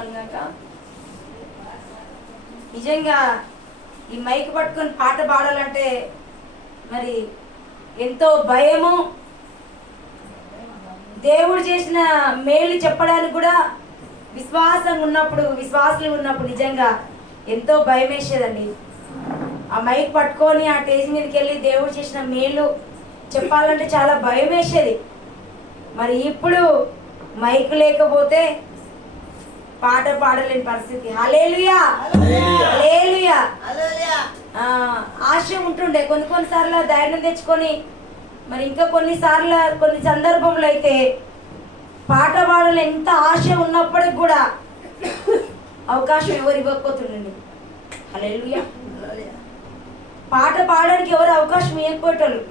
కనుక నిజంగా ఈ మైక్ పట్టుకొని పాట పాడాలంటే మరి ఎంతో భయము, దేవుడు చేసిన మేలు చెప్పడానికి కూడా విశ్వాసులు ఉన్నప్పుడు నిజంగా ఎంతో భయం వేసేదండి. ఆ మైక్ పట్టుకొని ఆ స్టేజ్ మీదకి వెళ్ళి దేవుడు చేసిన మేలు చెప్పాలంటే చాలా భయం వేసేది. మరి ఇప్పుడు మైక్ లేకపోతే పాట పాడలేని పరిస్థితి. హల్లెలూయా హల్లెలూయా. ఆశ ఉంటుండే కొన్నిసార్లు ధైర్యం తెచ్చుకొని, మరి ఇంకా కొన్ని సందర్భంలో అయితే పాట పాడాలి ఎంత ఆశ ఉన్నప్పటికి కూడా అవకాశం ఎవరు ఇవ్వకపోతుండండి. హల్లెలూయా. పాట పాడడానికి ఎవరు అవకాశం ఇవ్వకపోయేటోళ్ళు.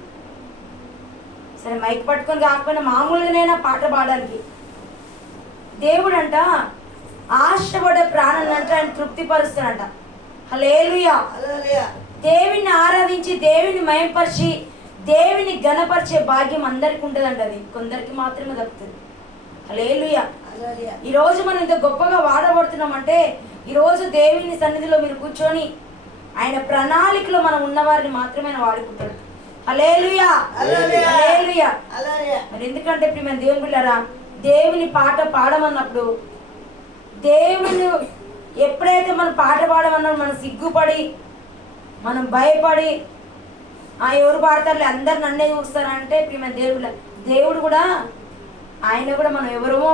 సరే మైక్ పట్టుకొని కాకపోయినా మామూలుగానైనా పాట పాడడానికి దేవుడు అంట ఆశపడే ప్రాణాన్ని అంటే ఆయన తృప్తిపరుస్తాడంట. హల్లెలూయా. దేవుని ఆరాధించి దేవుని మయంపరిచి దేవుని ఘనపరిచే భాగ్యం అందరికి ఉంటుందంట. అది కొందరికి మాత్రమే దక్కుతుంది. హల్లెలూయా. ఈ రోజు మనం ఇంత గొప్పగా వాడబడుతున్నామంటే ఈరోజు దేవుని సన్నిధిలో మీరు కూర్చొని ఆయన ప్రణాళికలో మనం ఉన్నవారిని మాత్రమే వాడుకుంటాడు. హల్లెలూయా హల్లెలూయా. మరి ఎందుకంటే ప్రియమైన దేవుని బిడ్డలారా, దేవుని పాట పాడమన్నప్పుడు దేవుని ఎప్పుడైతే మనం పాట పాడమన్నప్పుడు మనం సిగ్గుపడి మనం భయపడి ఎవరు పాడతారులే అందరు నన్నే చూస్తారంటే ప్రియమైన దేవుడు కూడా ఆయన కూడా మనం ఎవరమో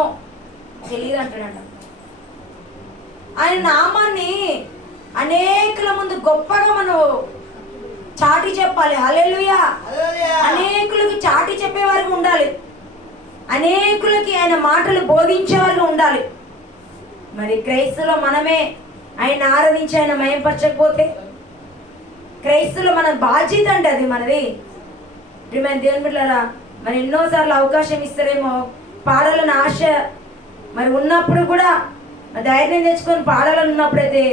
తెలియదు అంటాడంట. ఆయన నామాన్ని అనేకుల ముందు గొప్పగా మనం చాటి చెప్పాలి. హల్లెలూయా. అనేకులకి చాటి చెప్పేవారికి ఉండాలి, అనేకులకి ఆయన మాటలు బోధించేవారికి ఉండాలి. మరి క్రైస్తులో మనమే ఆయన ఆరాధించి ఆయన మయంపరచకపోతే క్రైస్తులో మన బాధ్యత అంటే అది మనది. ప్రియమైన దేవుని బిడ్డలారా, మరి ఎన్నోసార్లు అవకాశం ఇస్తారేమో పాడాలని ఆశ మరి ఉన్నప్పుడు కూడా ధైర్యం తెచ్చుకొని పాడాలని ఉన్నప్పుడైతే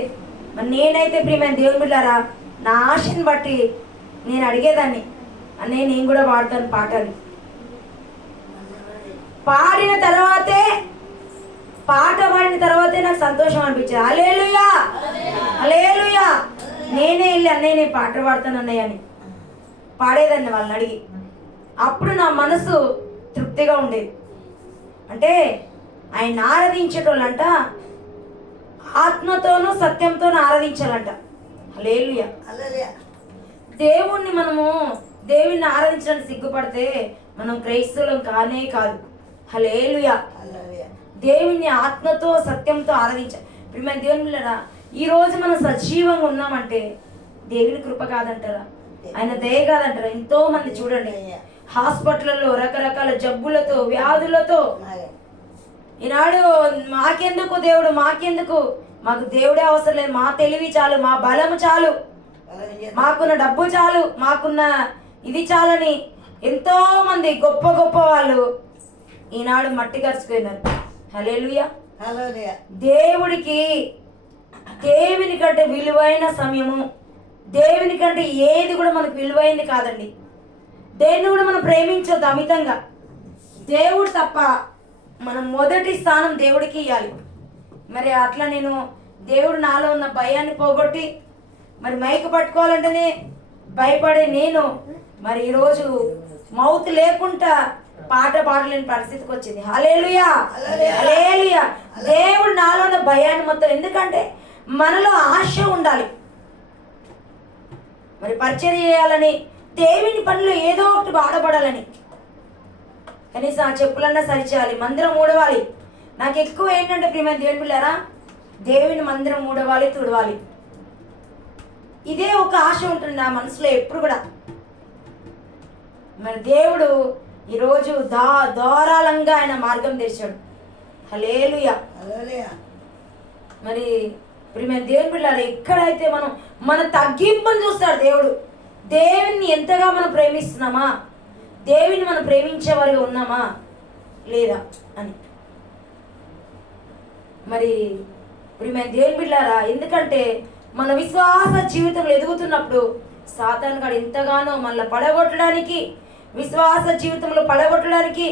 మరి నేనైతే ప్రియమైన దేవుని బిడ్డలారా నా ఆశని బట్టి నేను అడిగేదాన్ని, నేను కూడా పాడతాను పాటలు. పాడిన తర్వాతే నాకు సంతోషం అనిపించింది. హల్లెలూయా హల్లెలూయా. నేనే వెళ్ళి అన్నయ్య పాట పాడతాను అన్నయ్య అని పాడేదాన్ని వాళ్ళని అడిగి. అప్పుడు నా మనసు తృప్తిగా ఉండేది. అంటే ఆయన ఆరాధించేటోళ్ళంట ఆత్మతోనూ సత్యంతోనూ ఆరాధించాలంట. హల్లెలూయా. దేవుణ్ణి ఆరాధించడానికి సిగ్గుపడితే మనం క్రైస్తవులం కానే కాదు. హల్లెలూయా. దేవుణ్ణి ఆత్మతో సత్యంతో ఆరాధించాలి. ప్రియమైన దేవుని బిడ్డలారా, ఈ రోజు మనం సజీవంగా ఉన్నామంటే దేవుని కృప కాదంటారా, ఆయన దయ కాదంటారా? ఎంతో మంది చూడండి హాస్పిటల్లో రకరకాల జబ్బులతో వ్యాధులతో ఈనాడు మాకెందుకు దేవుడు, మాకు దేవుడే అవసరం లేదు, మా తెలివి చాలు, మా బలము చాలు, మాకున్న డబ్బు చాలు, మాకున్న ఇది చాలని ఎంతో మంది గొప్ప గొప్ప వాళ్ళు ఈనాడు మట్టి కరుచుకున్నారు. హల్లెలూయా. దేవుని కంటే విలువైన సమయము, దేవుని కంటే ఏది కూడా మనకు విలువైంది కాదండి. దేన్ని కూడా మనం ప్రేమించొద్దు అమితంగా. దేవుడు తప్ప మనం మొదటి స్థానం దేవుడికి ఇవ్వాలి. మరి అట్లా దేవుడు నాలో ఉన్న భయాన్ని పోగొట్టి మరి మైక్ పట్టుకోవాలంటేనే భయపడే నేను మరి ఈరోజు మౌత్ లేకుండా పాట పాడలేని పరిస్థితికి వచ్చింది. హల్లెలూయా హల్లెలూయా. దేవుడు నాలో ఉన్న భయాన్ని మొత్తం, ఎందుకంటే మనలో ఆశ ఉండాలి. మరి పరిచయం చేయాలని, దేవుని పనిలో ఏదో ఒకటి బాధపడాలని, కనీసం ఆ చెప్పులన్నా సరిచేయాలి, మందిరం ఊడవాలి. నాకు ఎక్కువ ఏంటంటే ప్రియమైన దేవుని బిడ్డలారా, దేవుని మందిరం ఊడవాలి, తుడవాలి. ఇదే ఒక ఆశ ఉంటుంది నా మనసులో ఎప్పుడు కూడా. మరి దేవుడు ఈరోజు ధారాళంగా ఆయన మార్గం తెచ్చాడు. హల్లెలూయా. మరి ప్రియమైన దేవుని బిడ్డలారా, ఎక్కడైతే మన తగ్గింపుని చూస్తాడు దేవుడు. దేవుని ఎంతగా మనం ప్రేమిస్తున్నామా, దేవుని మనం ప్రేమించేవారుగా ఉన్నామా లేదా అని. మరి ప్రియమైన దేవుని బిడ్డలారా, ఎందుకంటే మన విశ్వాస జీవితంలో ఎదుగుతున్నప్పుడు సాతాను గాడు ఎంతగానో మళ్ళీ పడగొట్టడానికి, విశ్వాస జీవితంలో పడగొట్టడానికి,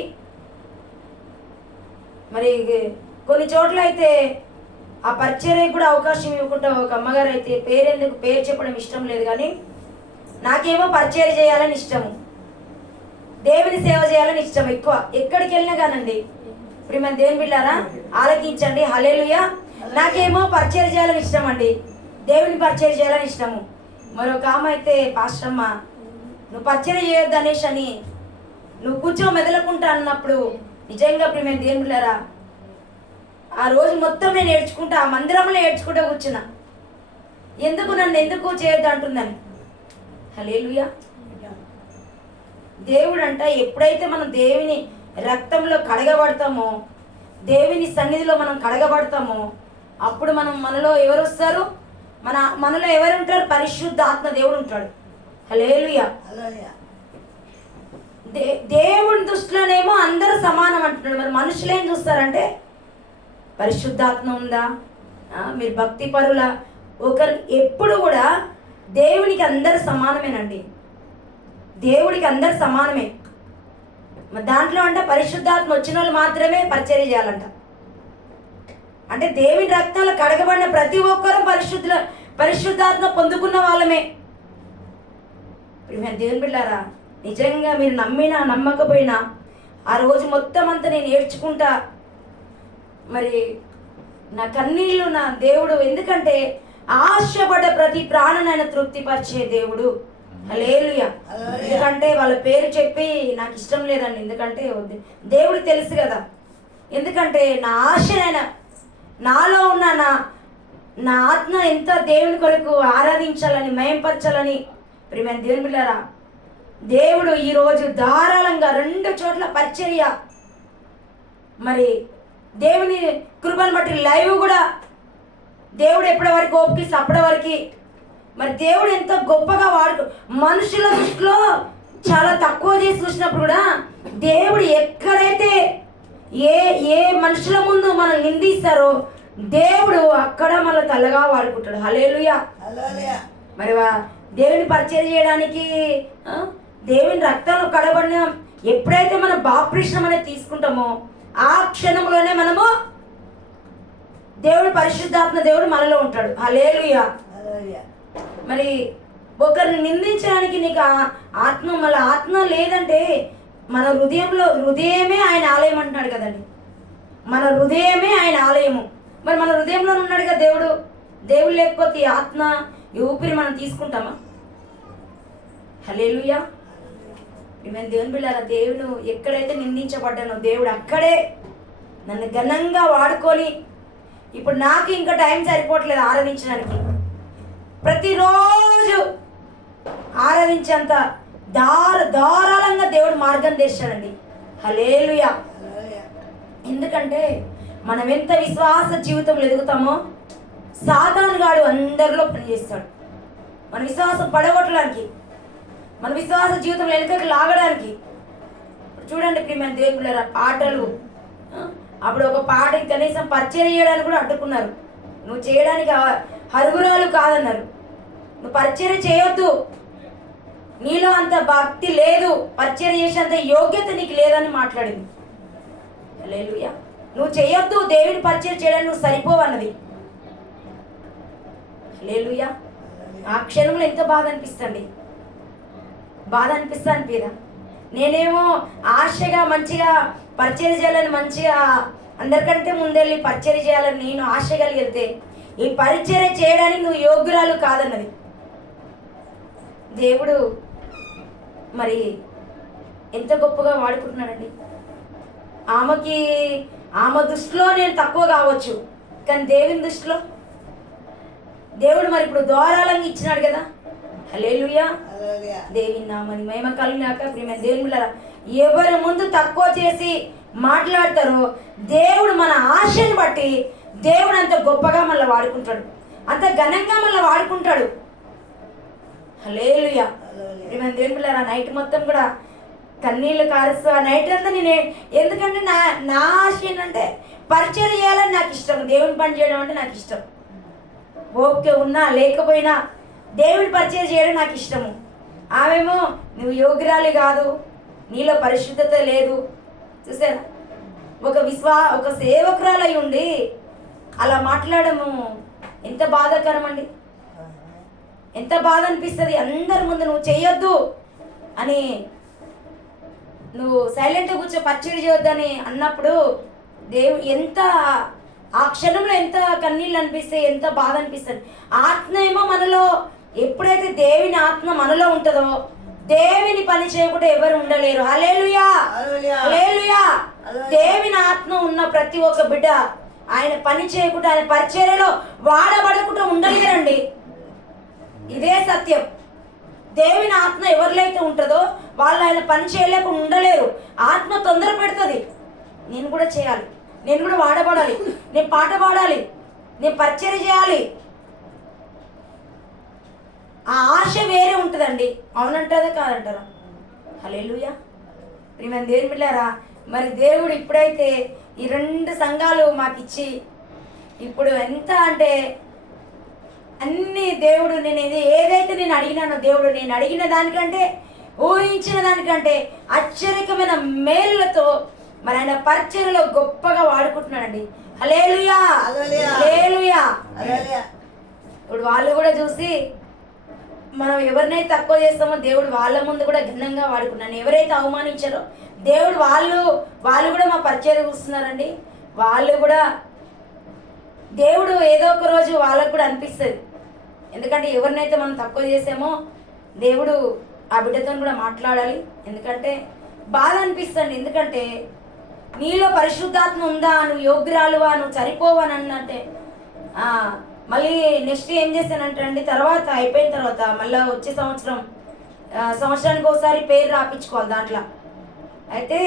మరి కొన్ని చోట్ల అయితే ఆ పరిచర్యకు కూడా అవకాశం ఇవ్వకుండా ఒక అమ్మగారు అయితే పేరు చెప్పడం ఇష్టం లేదు, కానీ నాకేమో పరిచర్య చేయాలని ఇష్టము, దేవుని సేవ చేయాలని ఇష్టం ఎక్కువ. ఎక్కడికి వెళ్ళినా కానండి, ఇప్పుడు మన దేవుని బిడ్డారా ఆలకించండి, హల్లెలూయా. నాకేమో పరిచర్య చేయాలని ఇష్టం అండి, దేవుని పరిచర్య చేయాలని ఇష్టము. మరొక ఆమె అయితే, పాస్టర్ అమ్మ నువ్వు పరిచర్య చేయొద్దు అనేసి అని నువ్వు కూర్చో మెదలకుంటా అన్నప్పుడు నిజంగా ప్రియమైన దేవుని బిడ్డారా ఆ రోజు మొత్తం నేను ఏడ్చుకుంటా, ఆ మందిరంలో ఏడ్చుకుంటూ కూర్చున్నా. నన్ను ఎందుకు చేయొద్దు అంటుందని. హల్లెలూయా. దేవుడు అంట ఎప్పుడైతే మనం దేవుని రక్తంలో కడగబడతామో, దేవుని సన్నిధిలో మనం కడగబడతామో, అప్పుడు మనలో ఎవరు వస్తారు? మనలో ఎవరు ఉంటారు? పరిశుద్ధాత్మ దేవుడు ఉంటాడు. హల్లెలూయా. దేవుని దృష్టిలోనేమో అందరూ సమానం అంటున్నాడు. మరి మనుషులు ఏం చూస్తారంటే పరిశుద్ధాత్మ ఉందా, మీరు భక్తి పరుల, ఒకరు ఎప్పుడు కూడా దేవునికి అందరు సమానమేనండి, దేవుడికి అందరు సమానమే. దాంట్లో అంటే పరిశుద్ధాత్మ వచ్చిన వాళ్ళు మాత్రమే పరిచర్య చేయాలంట. అంటే దేవుని రక్తంలో కడగబడిన ప్రతి ఒక్కరూ పరిశుద్ధాత్మ పొందుకున్న వాళ్ళమే. దేవుని బిడ్డారా నిజంగా మీరు నమ్మినా నమ్మకపోయినా ఆ రోజు మొత్తం అంతా నేను ఏడ్చుకుంటా, మరి నా కన్నీళ్ళు నా దేవుడు, ఎందుకంటే ఆశపడ్డ ప్రతి ప్రాణనైనా తృప్తిపరిచే దేవుడు. హల్లెలూయా. ఎందుకంటే వాళ్ళ పేరు చెప్పి నాకు ఇష్టం లేదండి, ఎందుకంటే దేవుడు తెలుసు కదా. ఎందుకంటే నా ఆశనైనా నాలో ఉన్న నా ఆత్మ ఎంత దేవుని కొరకు ఆరాధించాలని మయంపరచాలని. ప్రియమైన దేవుని బిడ్డలారా దేవుడు ఈరోజు ధారాళంగా 2 చోట్ల పరిచర్య, మరి దేవుని కృపను బట్టి లైవ్ కూడా దేవుడు ఎప్పటి వరకు ఓపికి అప్పటి వరకు, మరి దేవుడు ఎంతో గొప్పగా మనుషుల దృష్టిలో చాలా తక్కువ చేసి చూసినప్పుడు కూడా దేవుడు ఎక్కడైతే ఏ మనుషుల ముందు మనం నిందిస్తారో దేవుడు అక్కడ మన తలగా వాడుకుంటాడు. హల్లెలూయా. మరి దేవుని పరిచయం చేయడానికి దేవుని రక్తంలో కడబడిన ఎప్పుడైతే మనం బాప్టిజం అనేది తీసుకుంటామో ఆ క్షణంలోనే మనము దేవుడు పరిశుద్ధాత్మ దేవుడు మనలో ఉంటాడు. హల్లెలూయా. మరి ఒకరిని నిందించడానికి నీకు ఆత్మ లేదంటే మన హృదయమే ఆయన ఆలయం అంటున్నాడు కదండి. మన హృదయమే ఆయన ఆలయము. మరి మన హృదయంలో ఉన్నాడు కదా దేవుడు లేకపోతే ఆత్మ ఈ ఊపిరి మనం తీసుకుంటామా? హల్లెలూయా. మేము దేవుని బిడ్డలారా దేవుడు ఎక్కడైతే నిందించబడ్డానో దేవుడు అక్కడే నన్ను ఘనంగా వాడుకొని, ఇప్పుడు నాకు ఇంకా టైం సరిపోవట్లేదు ఆరాధించడానికి, ప్రతిరోజు ఆరాధించేంత ధారాళంగా దేవుడు మార్గం తెచ్చాడండి. హల్లెలూయా. ఎందుకంటే మనం ఎంత విశ్వాస జీవితంలో ఎదుగుతామో సాతాను గాడు అందరిలో పనిచేస్తాడు. మన విశ్వాసం పడగొట్టడానికి, మన విశ్వాస జీవితంలో వెనుకకి లాగడానికి. చూడండి ప్రియమైన దేవుళ్ళ పాటలు, అప్పుడు ఒక పాటకి కనీసం పరిచయం చేయడానికి కూడా అడ్డుకున్నారు. నువ్వు చేయడానికి హరుగురాలు కాదన్నారు, నువ్వు పరిచయం చేయొద్దు, నీలో అంత భక్తి లేదు, పరిచయం చేసేంత యోగ్యత నీకు లేదని మాట్లాడింది. హల్లెలూయా. నువ్వు చేయొద్దు, దేవుని పరిచయం చేయడానికి నువ్వు సరిపోవన్నది. హల్లెలూయా. ఆ క్షణంలో ఎంత బాధ అనిపిస్తుంది అనిపిదా? నేనేమో ఆశగా మంచిగా పరిచయం చేయాలని, మంచిగా అందరికంటే ముందెళ్ళి పరిచయం చేయాలని నేను ఆశ కలిగితే ఈ పరిచయం చేయడానికి నువ్వు యోగ్యురాలు కాదన్నది. దేవుడు మరి ఎంత గొప్పగా వాడుకుంటున్నాడండి. ఆమె దృష్టిలో నేను తక్కువ కావచ్చు, కానీ దేవుని దృష్టిలో దేవుడు మరి ఇప్పుడు ద్వారాలంగా ఇచ్చినాడు కదా. హల్లెలూయా. దేవుని నామని మహిమ కలుగుగాక. ప్రియమైన దేవుని బిడ్డలారా ఎవరి ముందు తక్కువ చేసి మాట్లాడతారో దేవుడు మన ఆశని బట్టి దేవుడు అంత గొప్పగా మళ్ళీ వాడుకుంటాడు, అంత ఘనంగా మళ్ళీ వాడుకుంటాడు. హల్లెలూయా. ప్రియమైన దేవుని బిడ్డలారా నైట్ మొత్తం కూడా కన్నీళ్ళు కారుస్తూ ఆ నైట్ అంతా ఎందుకంటే నా ఆశ ఏంటంటే పరిచయం చేయాలని నాకు ఇష్టం, దేవుని పని చేయడం అంటే నాకు ఇష్టం. ఓకే ఉన్నా లేకపోయినా దేవుని పరిచయం చేయడం నాకు ఇష్టము. ఆమెమో నువ్వు యోగ్యురాలి కాదు, నీలో పరిశుద్ధత లేదు. చూసారా, ఒక సేవకురాలై ఉండి అలా మాట్లాడము ఎంత బాధాకరం అండి. ఎంత బాధ అనిపిస్తుంది. అందరి ముందు నువ్వు చెయ్యొద్దు అని, నువ్వు సైలెంట్గా కూర్చో పరిచయం చేయొద్దని అన్నప్పుడు ఎంత ఆ క్షణంలో ఎంత కన్నీళ్ళు అనిపిస్తాయి, ఎంత బాధ అనిపిస్తుంది. ఆత్మ ఏమో మనలో, ఎప్పుడైతే దేవుని ఆత్మ మనలో ఉంటుందో దేవుని పని చేయకుండా ఎవరు ఉండలేరు. హల్లెలూయా, హల్లెలూయా. దేవుని ఆత్మ ఉన్న ప్రతి ఒక్క బిడ్డ ఆయన పని చేయకుండా, ఆయన పరిచర్యలో వాడబడకుండా ఉండలేరండి. ఇదే సత్యం. దేవుని ఆత్మ ఎవరిలో అయితే ఉంటుందో వాళ్ళు ఆయన పని చేయలేకుండా ఉండలేరు. ఆత్మ తొందర పెడుతుంది, నేను కూడా చేయాలి, నేను కూడా వాడబడాలి, నేను పాట పాడాలి, నేను పరిచర్య చేయాలి. ఆ ఆశ వేరే ఉంటుందండి. అవునంటారా కాదంటారా? హల్లెలూయా. ప్రియమైన దేవుని బిడ్డలారా, మరి దేవుడు ఇప్పుడైతే ఈ 2 సంఘాలు మాకు ఇచ్చి, ఇప్పుడు ఎంత అంటే అన్ని దేవుడు, నేను ఏదైతే నేను అడిగినానో దేవుడు, నేను అడిగిన దానికంటే, ఊహించిన దానికంటే ఆశ్చర్యకమైన మేలులతో మరి ఆయన పరిచర్యలో గొప్పగా వాడుకుంటున్నాడండి. హల్లెలూయా, హల్లెలూయా. ఇప్పుడు వాళ్ళు కూడా చూసి, మనం ఎవరినైతే తక్కువ చేస్తామో దేవుడు వాళ్ళ ముందు కూడా ఘనంగా వాడుకున్నాను. ఎవరైతే అవమానించారో దేవుడు వాళ్ళు కూడా మా పరిచర్య చూస్తున్నారండి. వాళ్ళు కూడా దేవుడు ఏదో ఒక రోజు వాళ్ళకు కూడా అనిపిస్తుంది. ఎందుకంటే ఎవరినైతే మనం తక్కువ చేసామో దేవుడు ఆ బిడ్డతో కూడా మాట్లాడాలి. ఎందుకంటే బాధ అనిపిస్తుంది. ఎందుకంటే నీలో పరిశుద్ధాత్మ ఉందా, నువ్వు యోగ్యురాలువా, నువ్వు సరిపోవా అని అన్నంటే మళ్ళీ నెక్స్ట్ ఏం చేశానంటే అండి, తర్వాత అయిపోయిన తర్వాత మళ్ళీ వచ్చే సంవత్సరానికి ఒకసారి పేరు రాపించుకోవాలి దాంట్లో. అయితే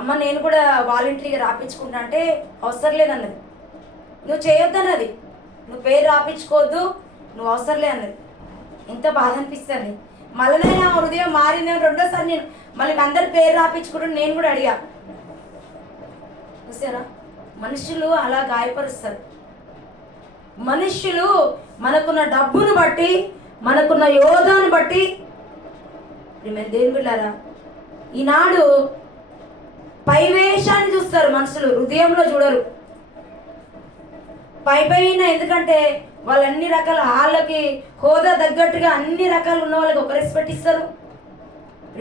అమ్మ నేను కూడా వాలంటరీగా రాపించుకుంటా అంటే అవసరం లేదన్నది. నువ్వు చేయొద్దన్నది, నువ్వు పేరు రాపించుకోవద్దు, నువ్వు అవసరం లే అన్నది. ఎంత బాధ అనిపిస్తుంది. మళ్ళీ నా హృదయం మారిందేమో. రెండోసారి నేను మళ్ళీ అందరి పేరు రాపించుకుంటాను. నేను కూడా అడిగా. చూసారా, మనుషులు అలా గాయపరుస్తారు. మనుషులు మనకున్న డబ్బును బట్టి, మనకున్న యోధాను బట్టి, మేము దేవుని బిడ్డలారా, ఈనాడు పైవేషాన్ని చూస్తారు మనుషులు, హృదయంలో చూడరు. పైన ఎందుకంటే వాళ్ళు అన్ని రకాల వాళ్ళకి హోదా తగ్గట్టుగా అన్ని రకాలు ఉన్న వాళ్ళకి ఒక రెస్పెక్ట్ ఇస్తారు.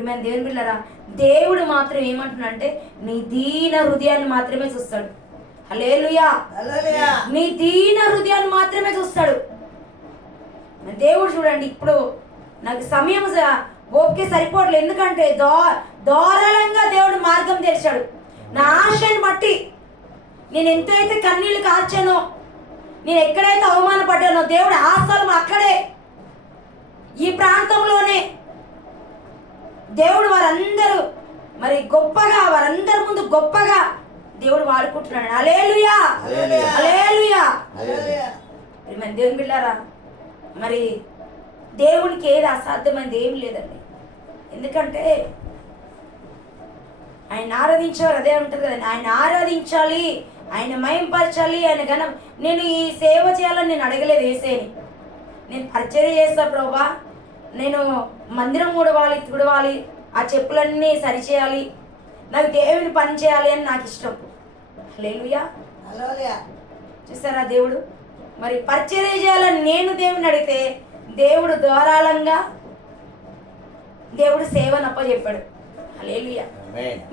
మేము దేవుని బిడ్డలారా, దేవుడు మాత్రం ఏమంటున్నాడంటే నీ దీన హృదయాన్ని మాత్రమే చూస్తాడు. హల్లెలూయా, నీ దీన హృదయాన్ని మాత్రమే చూస్తాడు దేవుడు. చూడండి, ఇప్పుడు నాకు సమయం ఓకే సరిపోవట్లేదు. ఎందుకంటే దారుణంగా దేవుడు మార్గం తెరిచాడు. నా ఆశని బట్టి నేను ఎంతైతే కన్నీళ్ళు కార్చానో, నేను ఎక్కడైతే అవమానపడ్డానో దేవుడు ఆ స్థలం అక్కడే, ఈ ప్రాంతంలోనే దేవుడు వారందరూ మరి గొప్పగా, వారందరి ముందు గొప్పగా దేవుడు వాడుకుంటున్నాడు. హల్లెలూయా, హల్లెలూయా. మరి దేవుని బిడ్డలారా, మరి దేవునికి ఏది అసాధ్యమైనది ఏం లేదండి. ఎందుకంటే ఆయన ఆరాధించేవారు అదే ఉంటుంది కదండి. ఆయన ఆరాధించాలి, ఆయన మహింపరచాలి, ఆయన ఘనం. నేను ఈ సేవ చేయాలని నేను అడగలేదు యేసేని. నేను పరిచర్య చేస్తా ప్రభువా, నేను మందిరం తుడవాలి, ఆ చెప్పులన్నీ సరిచేయాలి, నాకు దేవుని పని చేయాలి అని నాకు ఇష్టం. హల్లెలూయా, చూసారా దేవుడు మరి పరిచర్య చేయాలని నేను దేవుని అడిగితే దేవుడు ధారాళంగా దేవుడు సేవను అప్పచెప్పాడు. హల్లెలూయా.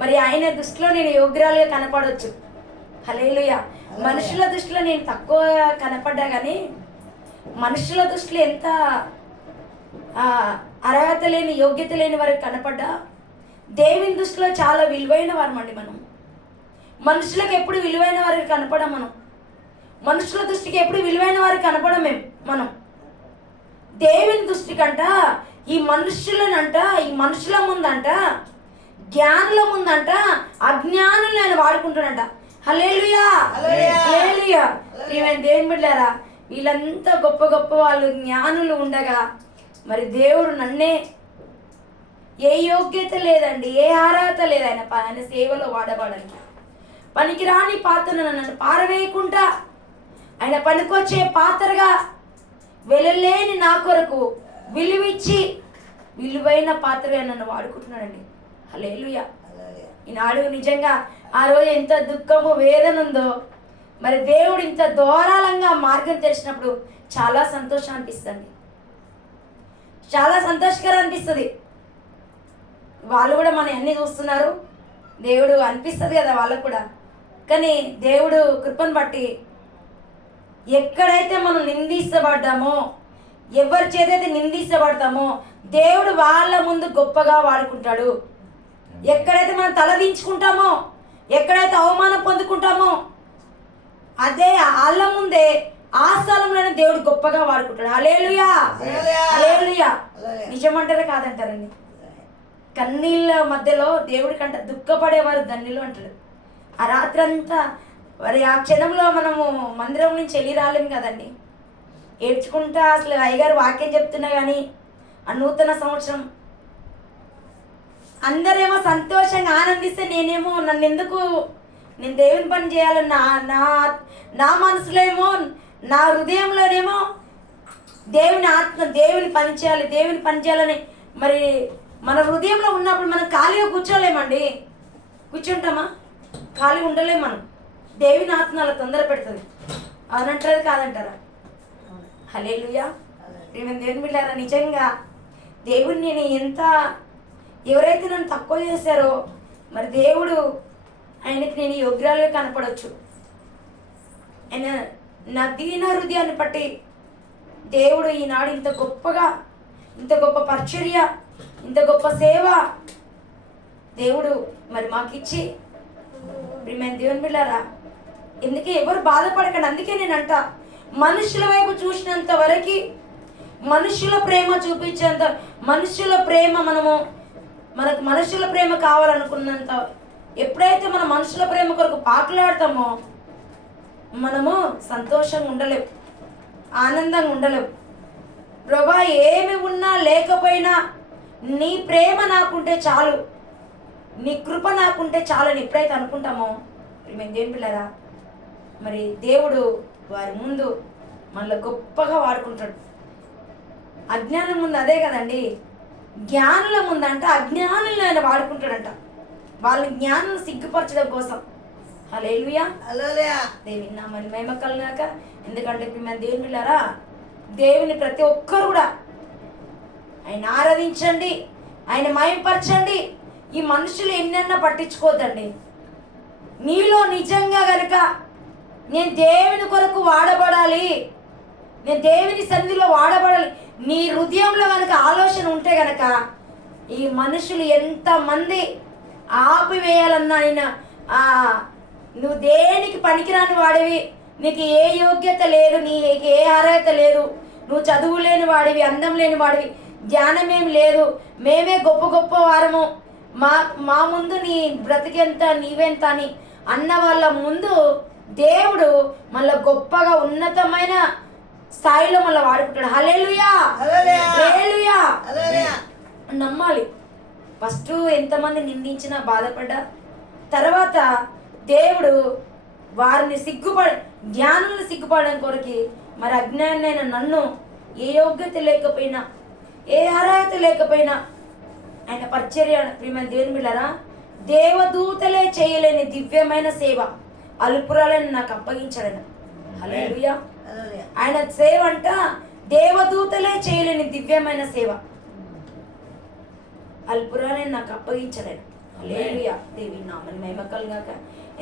మరి ఆయన దృష్టిలో నేను యోగ్యురాలుగా కనపడవచ్చు. హల్లెలూయా. మనుషుల దృష్టిలో నేను తక్కువ కనపడ్డా కానీ మనుషుల దృష్టిలో ఎంత అర్హత లేని, యోగ్యత లేని వారికి కనపడ్డా దేవుని దృష్టిలో చాలా విలువైన వారమండి. మనం మనుషులకు ఎప్పుడు విలువైన వారికి కనపడం. మనం మనుషుల దృష్టికి ఎప్పుడు విలువైన వారికి కనపడం. మనం దేవుని దృష్టి కంట ఈ మనుషులనంట, ఈ మనుషుల ముందంట, జ్ఞానుల ముందంట అజ్ఞానులను ఆయన వాడుకుంటాడంట. హల్లెలూయా, హల్లెలూయా. దేవుని బిడ్డలారా, వీళ్ళంతా గొప్ప గొప్ప వాళ్ళు జ్ఞానులు ఉండగా మరి దేవుడు నన్నే, ఏ యోగ్యత లేదండి, ఏ అర్హత లేదు ఆయన సేవలో వాడబడడానికి. పనికిరాని పాత్రను నన్ను పారవేయకుండా ఆయన పనికొచ్చే పాత్రగా వెలలేని నా కొరకు విలువిచ్చి విలువైన పాత్రగా నన్ను వాడుకుంటున్నాడండి. హల్లెలూయా. ఈనాడు నిజంగా ఆ రోజు ఎంత దుఃఖము, వేదన ఉందో మరి దేవుడు ఇంత ధారాళంగా మార్గం తెరిచినప్పుడు చాలా సంతోషం అనిపిస్తుంది, చాలా సంతోషకరం అనిపిస్తుంది. వాళ్ళు కూడా మన అన్నీ చూస్తున్నారు, దేవుడు అనిపిస్తుంది కదా వాళ్ళకు కూడా. కానీ దేవుడు కృపను బట్టి ఎక్కడైతే మనం నిందించబడ్డామో, ఎవరి చేతైతే నిందించబడతామో దేవుడు వాళ్ళ ముందు గొప్పగా వాడుకుంటాడు. ఎక్కడైతే మనం తలదించుకుంటామో, ఎక్కడైతే అవమానం పొందుకుంటామో అదే వాళ్ళ ముందే ఆ స్థలంలోనే దేవుడు గొప్పగా వాడుకుంటాడు. హల్లెలూయా, హల్లెలూయా. నిజమంటారా కాదంటారండి? కన్నీళ్ళ మధ్యలో దేవుడి కంట దుఃఖపడేవారు ధన్యులు అంటాడు. ఆ రాత్రి అంతా మరి ఆ క్షణంలో మనము మందిరం నుంచి వెళ్ళి రాలేము కదండి. ఏడ్చుకుంటా అసలు అయ్యగారు వాక్యం చెప్తున్నా కానీ ఆ నూతన సంవత్సరం అందరేమో సంతోషంగా ఆనందిస్తే నేనేమో నేను దేవుని పని చేయాలని నా మనసులో ఏమో, నా హృదయంలోనేమో దేవుని ఆత్మ, దేవుని పని చేయాలని మరి మన హృదయంలో ఉన్నప్పుడు మనం ఖాళీగా కూర్చోలేమండి. కూర్చుంటామా? ఖాళీ ఉండలేము మనం. దేవుని ఆత్మ అలా తొందర పెడుతుంది. అవునంటారు కాదంటారా? హల్లెలూయా. దేవుని బిడ్డలారా, నిజంగా దేవుడిని నేను ఎవరైతే నన్ను తక్కువ చేశారో మరి దేవుడు ఆయనకి నేను యోగ్యురాలుగా కనపడవచ్చు. ఆయన నా దీన హృదయాన్ని బట్టి దేవుడు ఈనాడు ఇంత గొప్ప పరిచర్య, ఇంత గొప్ప సేవ దేవుడు మరి మాకిచ్చి ప్రియమైన దేవుని బిడ్డలారా, ఎందుకే ఎవరు బాధపడకండి. అందుకే నేనంట మనుషుల వైపు చూసినంత వరకు, మనుషుల ప్రేమ చూపించేంత, మనుషుల ప్రేమ మనకు మనుషుల ప్రేమ కావాలనుకున్నంత ఎప్పుడైతే మనం మనుషుల ప్రేమ కొరకు పాకులాడతామో మనము సంతోషంగా ఉండలేము, ఆనందంగా ఉండలేము. ప్రభా ఏమి ఉన్నా లేకపోయినా నీ ప్రేమ నాకుంటే చాలు, నీ కృప నాకుంటే చాలు అని ఎప్పుడైతే అనుకుంటామో మేము దేవుని పిల్లరా, మరి దేవుడు వారి ముందు మనల్ని గొప్పగా వాడుకుంటాడు. అజ్ఞానం ముందు అదే కదండి, జ్ఞానుల ముందంట అజ్ఞానులను ఆయన వాడుకుంటాడంట, వాళ్ళ జ్ఞానం సిగ్గుపరచడం కోసం. హల్లెలూయా, హల్లెలూయా. దేవుని నామమున మహిమ కలుగుగాక. ఎందుకంటే మేము దేవుని పిల్లరా, దేవుని ప్రతి ఒక్కరు కూడా ఆయన ఆరాధించండి, ఆయన మహిమపరచండి. ఈ మనుషులు ఎన్నన్నా పట్టించుకోవద్దండి. నీలో నిజంగా గనుక నేను దేవుని కొరకు వాడబడాలి, నేను దేవుని సన్నిధిలో వాడబడాలి, నీ హృదయంలో కనుక ఆలోచన ఉంటే గనక ఈ మనుషులు ఎంతమంది ఆపివేయాలన్నా ఆయన నువ్వు దేనికి పనికిరాని వాడివి, నీకు ఏ యోగ్యత లేదు, నీకు ఏ అర్హత లేదు, నువ్వు చదువు లేని వాడివి, అందం లేని వాడివి, జ్ఞానమేమి లేదు, మేమే గొప్ప వారము, మా ముందు నీ బ్రతికెంత నీవెంత అని అన్న వాళ్ళ ముందు దేవుడు మళ్ళీ గొప్పగా ఉన్నతమైన స్థాయిలో మళ్ళీ వాడుకుంటాడు. హల్లెలూయా, హల్లెలూయా. నమ్మాలి. ఫస్ట్ ఎంతమంది నిందించినా బాధపడ్డా తర్వాత దేవుడు వారిని జ్ఞానులను సిగ్గుపడడం కొరకు మరి అజ్ఞానైన నన్ను ఏ యోగ్యత లేకపోయినా, ఏ అర్హత లేకపోయినా ఆయన పరిచర్య ప్రియమైన దేవుని బిడ్డలారా, దేవదూతలే చేయలేని దివ్యమైన సేవ అల్పురాలని నాకు అప్పగించాడని. హల్లెలూయా. ఆయన సేవ అంట దేవదూతలే చేయలేని దివ్యమైన సేవ అల్పురాలని నాకు అప్పగించాడని. హల్లెలూయా. దేవుని నామమున మహిమ కలుగుగాక.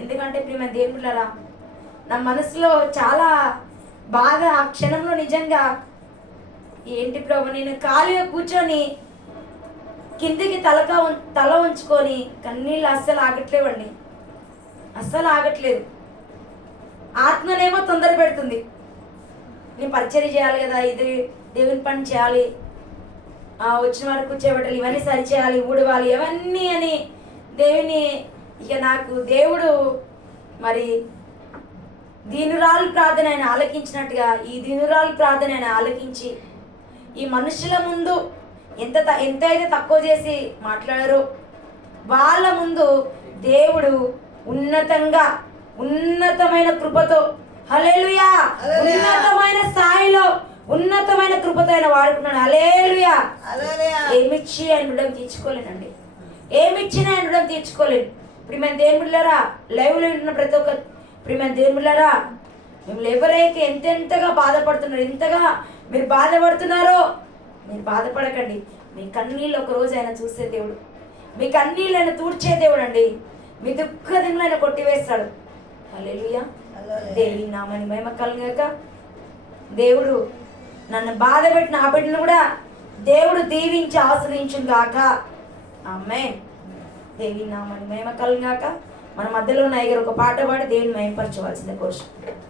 ఎందుకంటే ప్రియమైన దేవుని బిడ్డలారా, నా మనసులో చాలా బాధ ఆ క్షణంలో. నిజంగా ఏంటి ప్రభు, నేను ఖాళీగా కూర్చొని కిందికి తల ఉంచుకొని కన్నీళ్ళు అస్సలు ఆగట్లేవండి, అస్సలు ఆగట్లేదు. ఆత్మనేమో తొందర పెడుతుంది, నేను పరిచర్య చేయాలి కదా, ఇది దేవుని పని చేయాలి, వచ్చిన వారికి కూర్చోబెట్టాలి, ఇవన్నీ సరిచేయాలి, ఊడవాలి, ఇవన్నీ అని దేవుని ఇక నాకు దేవుడు మరి దీనురాలు ప్రార్థన ఆయన ఆలకించినట్టుగా ఈ దీనురాలు ప్రార్థన ఆయన ఆలకించి ఈ మనుషుల ముందు ఎంతైతే తక్కువ చేసి మాట్లాడారో వాళ్ళ ముందు దేవుడు ఉన్నతమైన కృపతో, హల్లెలూయా, ఉన్నతమైన స్థాయిలో ఉన్నతమైన కృపతో ఆయన వాడుకున్నాడు. హల్లెలూయా. ఏమిచ్చి ఆయన రుణం తీర్చుకోలేనండి, ఏమిచ్చినా ఆయన రుణం తీర్చుకోలేను. ఇప్పుడు మేము దేవుని బిడ్డలారా, లైవ్లో ఉంటున్న ప్రియమైన దేవుళ్ళారా, మిమ్మల్ని ఎవరైతే ఎంతెంతగా బాధపడుతున్నారో, ఎంతగా మీరు బాధపడుతున్నారో, మీరు బాధపడకండి. మీ కన్నీళ్ళు ఒకరోజు ఆయన చూసే దేవుడు, మీ కన్నీళ్ళు ఆయన తూడ్చే దేవుడు అండి. మీ దుఃఖ దినములు ఆయన కొట్టివేస్తాడు. హల్లెలూయా. దేవుని నామని మహిమ కలుగాక. దేవుడు నన్ను బాధ పెట్టిన ఆ బిడ్డను కూడా దేవుడు దీవించి ఆశ్రయించును గాక. ఆమేన్. దేవుని నామని మహిమ కలుగాక. మన మధ్యలో ఉన్న ఒక పాట పాడి దేవుని మహిమపరచవలసిందే కోరుచున్నాను.